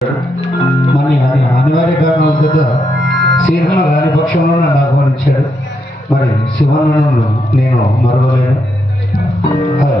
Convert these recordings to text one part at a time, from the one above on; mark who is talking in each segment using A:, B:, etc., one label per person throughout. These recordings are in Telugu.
A: మన అనివార్య కారణాల చేత శ్రీధరణ రాని పక్షంలో నన్ను ఆహ్వానించాడు మరి శివన్నను నేను మరవలేను హలో.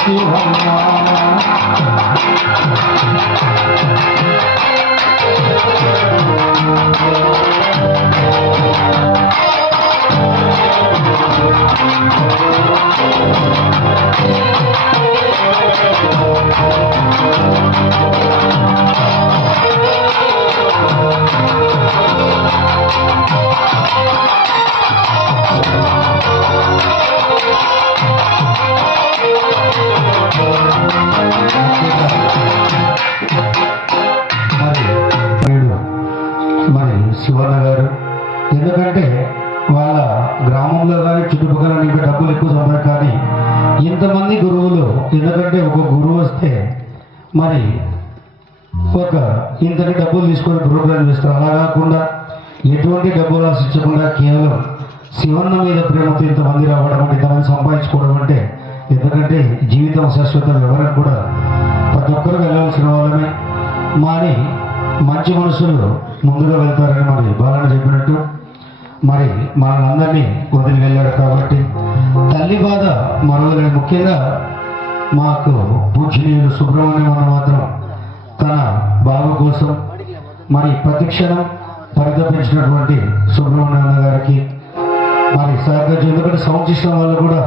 A: శివన్న. ఎడా శివన్న గారు. ఎందుకంటే వాళ్ళ గ్రామంలో కానీ చుట్టుపక్కల ఇంకా డబ్బులు ఎక్కువ సంపాది కానీ ఇంతమంది గురువులు ఎందుకంటే ఒక గురువు వస్తే మరి ఒక ఇంతటి డబ్బులు తీసుకొని ప్రోగ్రాం చేస్తారు. అలా కాకుండా ఎటువంటి డబ్బులు ఆశించకుండా కేవలం శివన్న మీద ప్రేమతో ఇంతమంది రావడం అంటే ఇంతమంది సంపాదించుకోవడం అంటే ఎందుకంటే జీవితం శాశ్వతం ఎవరికి కూడా ప్రతి ఒక్కరు వెళ్ళాల్సిన వాళ్ళమే. మాని మంచి మనుషులు ముందుగా వెళ్తారని మరి బాలని చెప్పినట్టు. మరి మనందరినీ వదిలి వెళ్ళాడు కాబట్టి తల్లి బాధ మరొకరి ముఖ్యంగా మాకు పూజనీయులు సుబ్రహ్మణ్యం అన్న మాత్రం తన బావ కోసం మరి ప్రతిక్షణం పరితపించినటువంటి సుబ్రహ్మణ్యం అన్న గారికి మరి సహకరించి ఎందుకంటే సౌండ్ సిస్టమ్ వాళ్ళు కూడా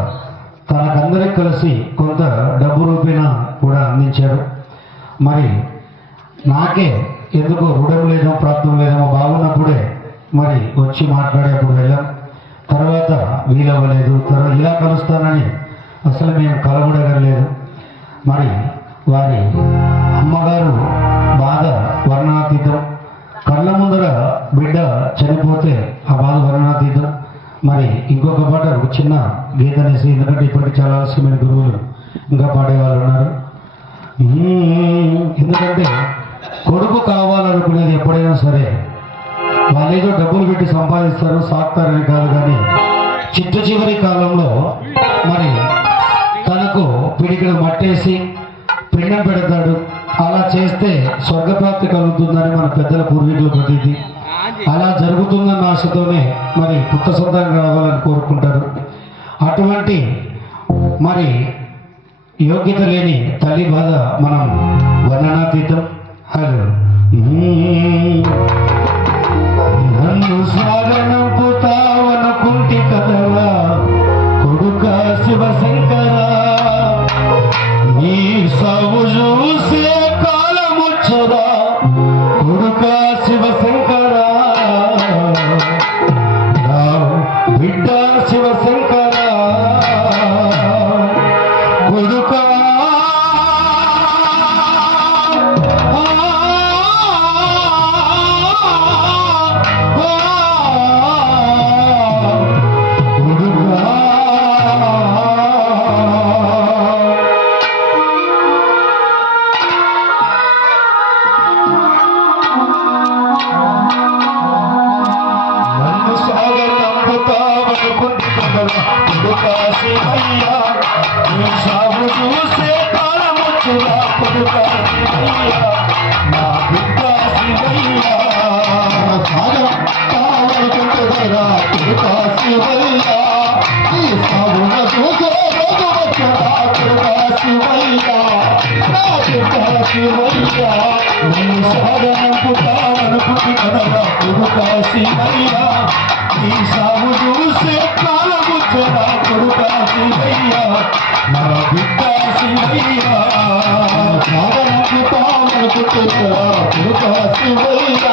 A: తనకందరికి కలిసి కొంత డబ్బు రూపేణ కూడా అందించారు. మరి నాకే ఎందుకో రుణం లేదో ప్రాప్తం లేదేమో బాగున్నప్పుడే మరి వచ్చి మాట్లాడేప్పుడు వెళ్ళాం. తర్వాత వీలవ్వలేదు. తర్వాత ఇలా కలుస్తానని అసలు మేము కలగడగలేదు మరి వారి అమ్మగారు బాధ వర్ణాతీతం. కళ్ళ ముందర బిడ్డ చనిపోతే ఆ బాధ వర్ణాతీతం. మరి ఇంకొక పాట ఒక చిన్న గీత అనేసి ఎందుకంటే ఇప్పటికి చాలా ఆలస్యమైన గురువులు ఇంకా పాడేవాళ్ళు ఉన్నారు. ఎందుకంటే కొడుకు కావాలనుకునేది ఎప్పుడైనా సరే వాళ్ళు ఏదో డబ్బులు పెట్టి సంపాదిస్తారు సాక్తారని కాదు కానీ చిట్ట చివరి కాలంలో మరి తనకు పిడికిన మట్టేసి పిండం పెడతాడు. అలా చేస్తే స్వర్గప్రాప్తి కలుగుతుందని మన పెద్దల పూర్వీకుల ప్రతీతి. అలా జరుగుతుందన్న ఆశతోనే మరి పుత్ర సంతానం రావాలని కోరుకుంటారు. అటువంటి మరి యోగ్యత లేని తల్లి బాధ మనం వర్ణనాతీతం. హలో మ్మ్. నన్ను సాగనంపుతావనుకుంటి కదరా కొడుక శివశంకరా నీ సాగు చూసే కాలముచ్చరా కొడుక శివయ్య నీ సాగు చూసే కాలముచ్చురా కొడుక నా బిడ్డ శివయ్య సాగం కావాలనుకుంటుందిరా కొడుక నీ సాగున చూసే రోజు వచ్చరా కొడుక నా బిడ్డ నీ శివయ్య సాగనంపుతాననుకుంటున్నరా కొడుక శివయ్య